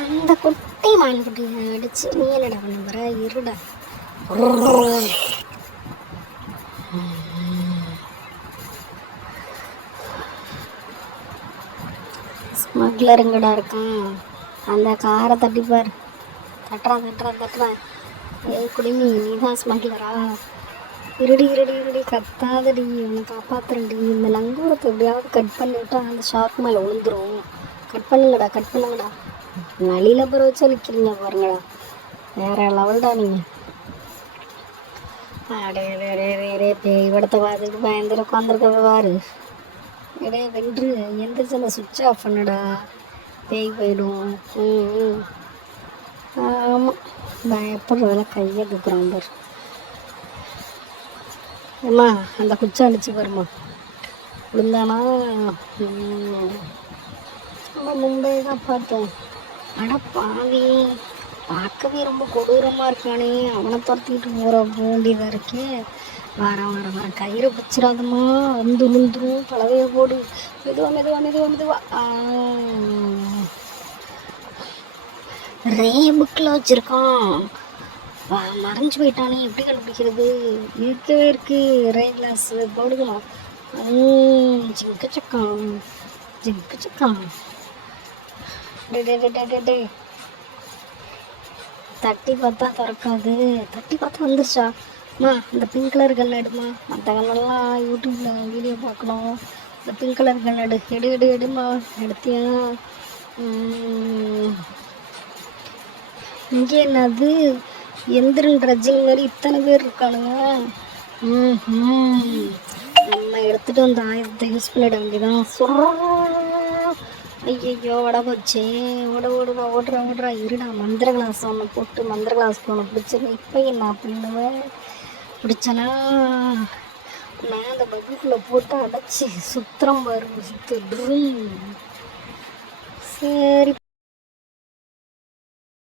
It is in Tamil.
அந்த குட்டி மான்குட்டியை அடிச்சு நீ என்னடா பண்ண போற? இருடா. ஸ்மக்லருங்கடா இருக்கான். அந்த காரை தட்டிப்பார். தட்டுறான். ஏய் குடிமி, நீ தான் ஸ்மக்லரா? இருடி கத்தாதடி, உன்னை காப்பாத்துறடி. இந்த லங்கூரத்தை எப்படியாவது கட் பண்ணிவிட்டா அந்த ஷார்க் மேலே விழுந்துரும். கட் பண்ணுங்கடா. நளியில் பிற வச்சு அழிக்கிறீங்க பாருங்கடா. வேற லெவல்டா நீங்கள். அடே பேய் படத்தை பார்த்துட்டு பயந்துட்டு உட்காந்துருக்க பாரு. வென்று எந்திரிச்சு அந்த சுவிட்ச் ஆஃப் பண்ணுடா. பேய் போயிடும். ஆமாம், பயப்படுறதெல்லாம் கையை தூக்குறான் பாரு. அம்மா அந்த குச்சை அடிச்சு பாருமா, விழுந்தானா? நம்ம மும்பை தான் பார்த்தோம். அட பாவி, பார்க்கவே ரொம்ப கொடூரமாக இருக்கானே. அவனை துரத்திக்கிட்டு போகிற வேண்டியதாக இருக்கே. வர கயிறை பிடிச்சிடாதம்மா, வந்து விழுந்துரும். பலவையை போடு. மெதுவா. ரே புக்கில் வச்சுருக்கான். மறைஞ்சு போயிட்டானே, எப்படி கண்டுபிடிக்கிறது? இருக்கவே இருக்கு ரே கிளாஸ், போடுக்கலாம். ஜிங்கு சக்கம். டே தட்டி பார்த்தா திறக்காது. தட்டி பார்த்தா வந்துருச்சா? அம்மா இந்த பிங்க் கலர் கல் எடுமா. மற்ற கல்லெல்லாம் யூடியூப்பில் வீடியோ பார்க்கணும். இந்த பிங்க் கலர் கல் எடுமா. எடுத்தியா? இங்கே என்னது எந்திரன் ரஜினி மாதிரி இத்தனை பேர் இருக்கானுங்க. நம்ம எடுத்துகிட்டு வந்த ஆயுதத்தை யூஸ் பண்ணிட வேண்டியதான். ஐயோ வட போச்சே. ஓடுறா. இருடா, மந்திர கிளாஸ் ஒன்று போட்டு மந்திர கிளாஸ்க்கு ஒன்று பிடிச்சிருக்கேன். இப்போ என்ன பண்ணுவேன்? பிடிச்சனா நான் அந்த பக்குக்குள்ளே போட்டு அடைச்சி சுத்திரம் பாரு. சுத்து. சரி.